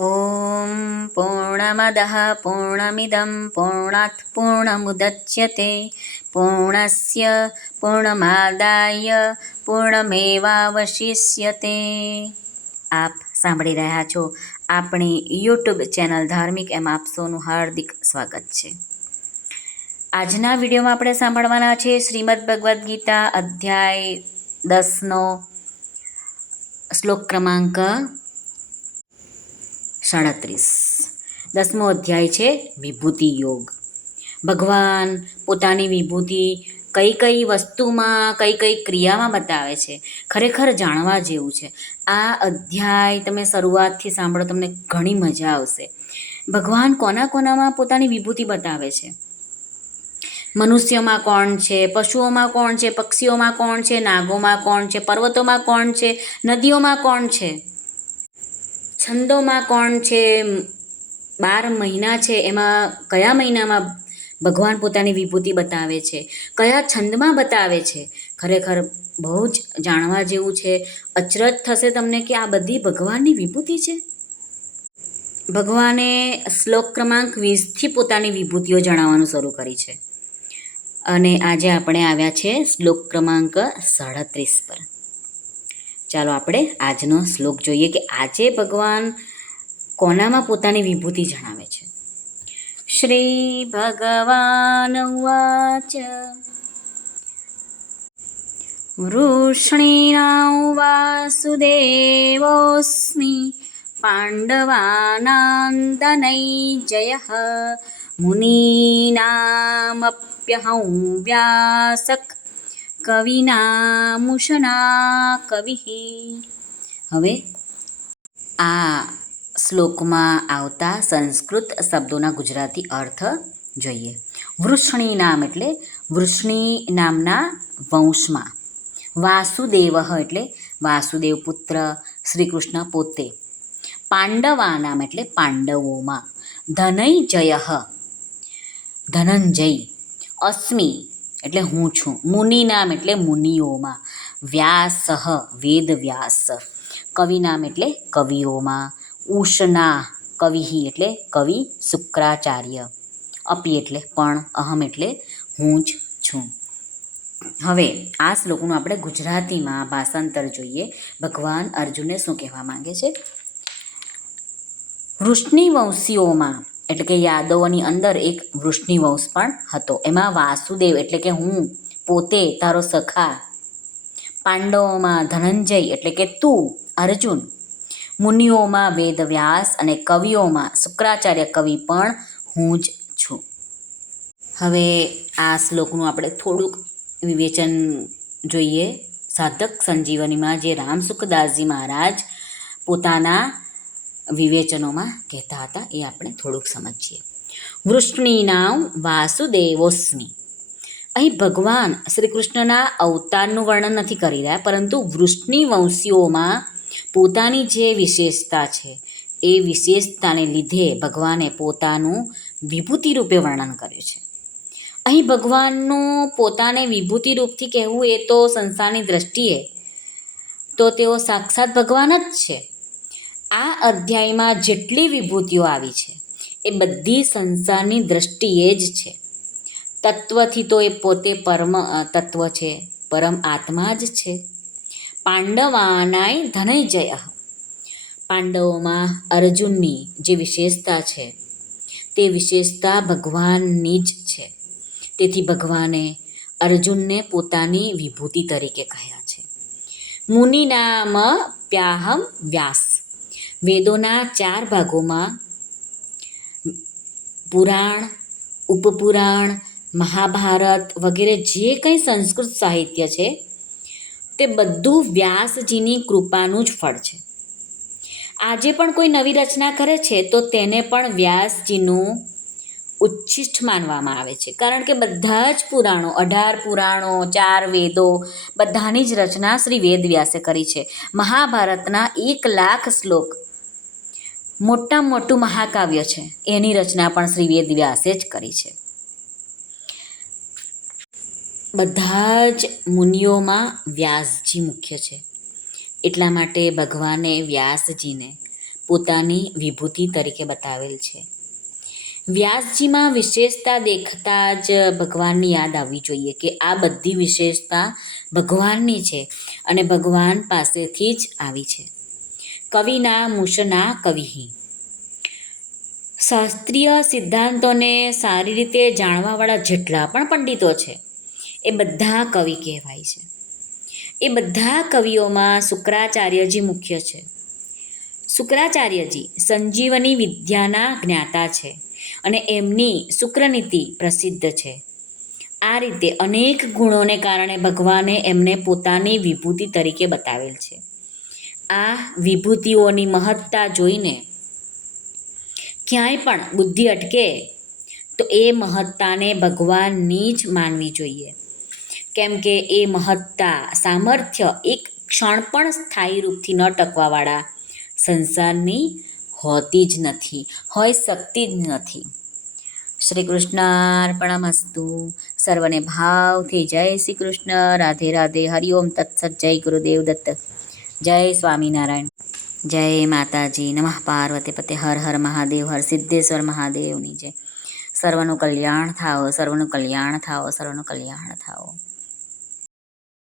ॐ पूर्णमदः पूर्णमिदं पूर्णात् पूर्णमुदच्यते પૂર્ણસ્ય પૂર્ણમાદાય પૂર્ણમેવાવશિષ્યતે આપ સાંભળી રહ્યા છો આપણી યુટ્યુબ ચેનલ ધાર્મિક એમ આપ સૌનું હાર્દિક સ્વાગત છે આજના વિડીયોમાં આપણે સાંભળવાના છે શ્રીમદ ભગવદ્ ગીતા અધ્યાય દસનો શ્લોક ક્રમાંક સાડત્રીસ. દસમો અધ્યાય છે વિભૂતિ યોગ. ભગવાન પોતાની વિભૂતિ કઈ કઈ વસ્તુમાં, કઈ કઈ ક્રિયામાં બતાવે છે, ખરેખર જાણવા જેવું છે. આ અધ્યાય તમે શરૂઆતથી સાંભળો તમને ઘણી મજા આવશે. ભગવાન કોના કોનામાં પોતાની વિભૂતિ બતાવે છે? મનુષ્યોમાં કોણ છે, પશુઓમાં કોણ છે, પક્ષીઓમાં કોણ છે, નાગોમાં કોણ છે, પર્વતોમાં કોણ છે, નદીઓમાં કોણ છે? છંદોમાં કોણ છે? બાર મહિના છે. એમાં કયા મહિનામાં ભગવાન પોતાની વિભૂતિ બતાવે છે? કયા છંદમાં બતાવે છે? ખરેખર બહુ જ જાણવા જેવું છે. અચરજ થશે તમને કે આ બધી ભગવાનની વિભૂતિ છે? ભગવાને શ્લોક ક્રમાંક વીસથી પોતાની વિભૂતિઓ જણાવવાનું શરૂ કરી છે. અને આજે આપણે આવ્યા છે શ્લોક ક્રમાંક સાડત્રીસ પર. ચાલો આપણે આજનો શ્લોક જોઈએ કે આજે ભગવાન કોનામાં પોતાની વિભૂતિ જણાવે છે શ્રી ભગવાન ઉવાચ વૃષ્ણીના વાસુદેવોસ્મિ पाण्डवानान्दनैजयः मुनीनामप्यहं व्यासक् કવિનામુષના કવિ હવે આ શ્લોકમાં આવતા સંસ્કૃત શબ્દોના ગુજરાતી અર્થ જોઈએ. વૃષ્ણી નામ એટલે વૃષ્ણી નામના વંશમાં. વાસુદેવ એટલે વાસુદેવ પુત્ર શ્રી કૃષ્ણ પોતે. પાંડવા નામ એટલે પાંડવોમાં. ધનંજય ધનંજય અસ્મિ એટલે હું છું. મુનિ નામ એટલે મુનિઓમાં. વ્યાસ વેદ વ્યાસ. કવિ નામ એટલે કવિઓમાં. ઉષ્ણા, કવિ એટલે કવિ શુક્રાચાર્ય. અપી એટલે પણ, અહમ એટલે હું જ છું. હવે, આ શ્લોકનું આપણે ગુજરાતીમાં ભાષાંતર જોઈએ. ભગવાન અર્જુને શું કહેવા માંગે છે? વૃષ્ણિ વંશીઓમાં એટલે કે યાદવોની અંદર એક વૃષ્ણિ વંશ પણ હતો. એમાં વાસુદેવ એટલે કે હું, પોતે, તારો સખા, પાંડવોમાં ધનંજય એટલે કે તું, અર્જુન, મુનિઓમાં વેદવ્યાસ અને કવિઓમાં શુક્રાચાર્ય કવિ પણ હું જ છું. હવે આ શ્લોકનું આપણે થોડુંક વિવેચન જોઈએ. સાધક સંજીવનીમાં જે રામસુખદાસજી મહારાજ પોતાના વિવેચનોમાં કહેતા હતા, એ આપણે થોડુંક સમજીએ. વૃષ્ણિનામ વાસુદેવોસ્મી. અહીં ભગવાન શ્રી કૃષ્ણના અવતારનું વર્ણન નથી કરી રહ્યા, પરંતુ વૃષ્ણિ વંશીઓમાં પોતાની જે વિશેષતા છે, એ વિશેષતાને લીધે ભગવાને પોતાનું વિભૂતિ રૂપે વર્ણન કર્યું છે. અહીં ભગવાનનું પોતાને વિભૂતિ રૂપથી કહેવું એ તો સંસારની દ્રષ્ટિએ, તો તેઓ સાક્ષાત ભગવાન જ છે. આ અધ્યાયમાં જેટલી વિભૂતિઓ આવી છે, એ બધી સંસારની દ્રષ્ટિએ જ છે. તત્વથી તો એ પોતે પરમ તત્વ છે, પરમ આત્મા જ છે. પાંડવાનાય ધનંજય. પાંડવોમાં અર્જુનની જે વિશેષતા છે, તે વિશેષતા ભગવાનની જ છે. તેથી ભગવાને અર્જુનને પોતાની વિભૂતિ તરીકે કહ્યા છે. મુનિ નામ પ્યાહમ વ્યાસ. વેદોના ચાર ભાગોમાં પુરાણ, ઉપપુરાણ, મહાભારત વગેરે જે કંઈ સંસ્કૃત સાહિત્ય છે, તે બધું વ્યાસજીની કૃપાનું જ ફળ છે. આજે પણ કોઈ નવી રચના કરે છે, તો તેને પણ વ્યાસજીનું ઉચ્છિષ્ટ માનવામાં આવે છે. કારણ કે બધા જ પુરાણો, અઢાર પુરાણો, ચાર વેદો, બધાની જ રચના શ્રી વેદ વ્યાસે કરી છે. મહાભારતના એક લાખ શ્લોક મોટા મોટું મહાકાવ્ય છે. એની રચના પણ શ્રી વેદ વ્યાસે જ કરી છે. બધા જ મુનિઓમાં વ્યાસજી મુખ્ય છે. એટલા માટે ભગવાને વ્યાસજીને પોતાની વિભૂતિ તરીકે બતાવેલ છે. વ્યાસજીમાં વિશેષતા દેખતા જ ભગવાનની યાદ આવવી જોઈએ કે આ બધી વિશેષતા ભગવાનની છે અને ભગવાન પાસેથી જ આવી છે. કવિના મુશના કવિહી શાસ્ત્રીય સિદ્ધાંતોને સારી રીતે જાણવાવાળા જેટલા પણ પંડિતો છે, એ બધા કવિ કહેવાય છે. એ બધા કવિઓમાં શુક્રાચાર્યજી મુખ્ય છે. શુક્રાચાર્યજી સંજીવની વિદ્યાના જ્ઞાતા છે અને એમની શુક્રનીતિ પ્રસિદ્ધ છે. આ રીતે અનેક ગુણોને કારણે ભગવાને એમને પોતાની વિભૂતિ તરીકે બતાવેલ છે. આ વિભૂતિઓની મહત્તા જોઈને ક્યાંય પણ બુદ્ધિ અટકે, તો એ મહત્તાને ભગવાનની જ માનવી જોઈએ. કેમ કે એ મહત્તા સામર્થ્ય એક ક્ષણ પણ સ્થાયી રૂપથી ન ટકવાવાળા સંસારની હોતી જ નથી, હોઈ શકતી જ નથી. શ્રી કૃષ્ણાર્પણમસ્તુ સર્વને ભાવથી જય શ્રી કૃષ્ણ રાધે. રાધે હરિઓમ તત્સત. જય ગુરુદેવ દત્ત. જય સ્વામિનારાયણ. જય માતાજી. નમઃ પાર્વતી પતે. હર હર મહાદેવ, હર સિદ્ધેશ્વર મહાદેવની જય. સર્વનું કલ્યાણ થાઓ, સર્વનું કલ્યાણ થાઓ, સર્વનું કલ્યાણ થાઓ.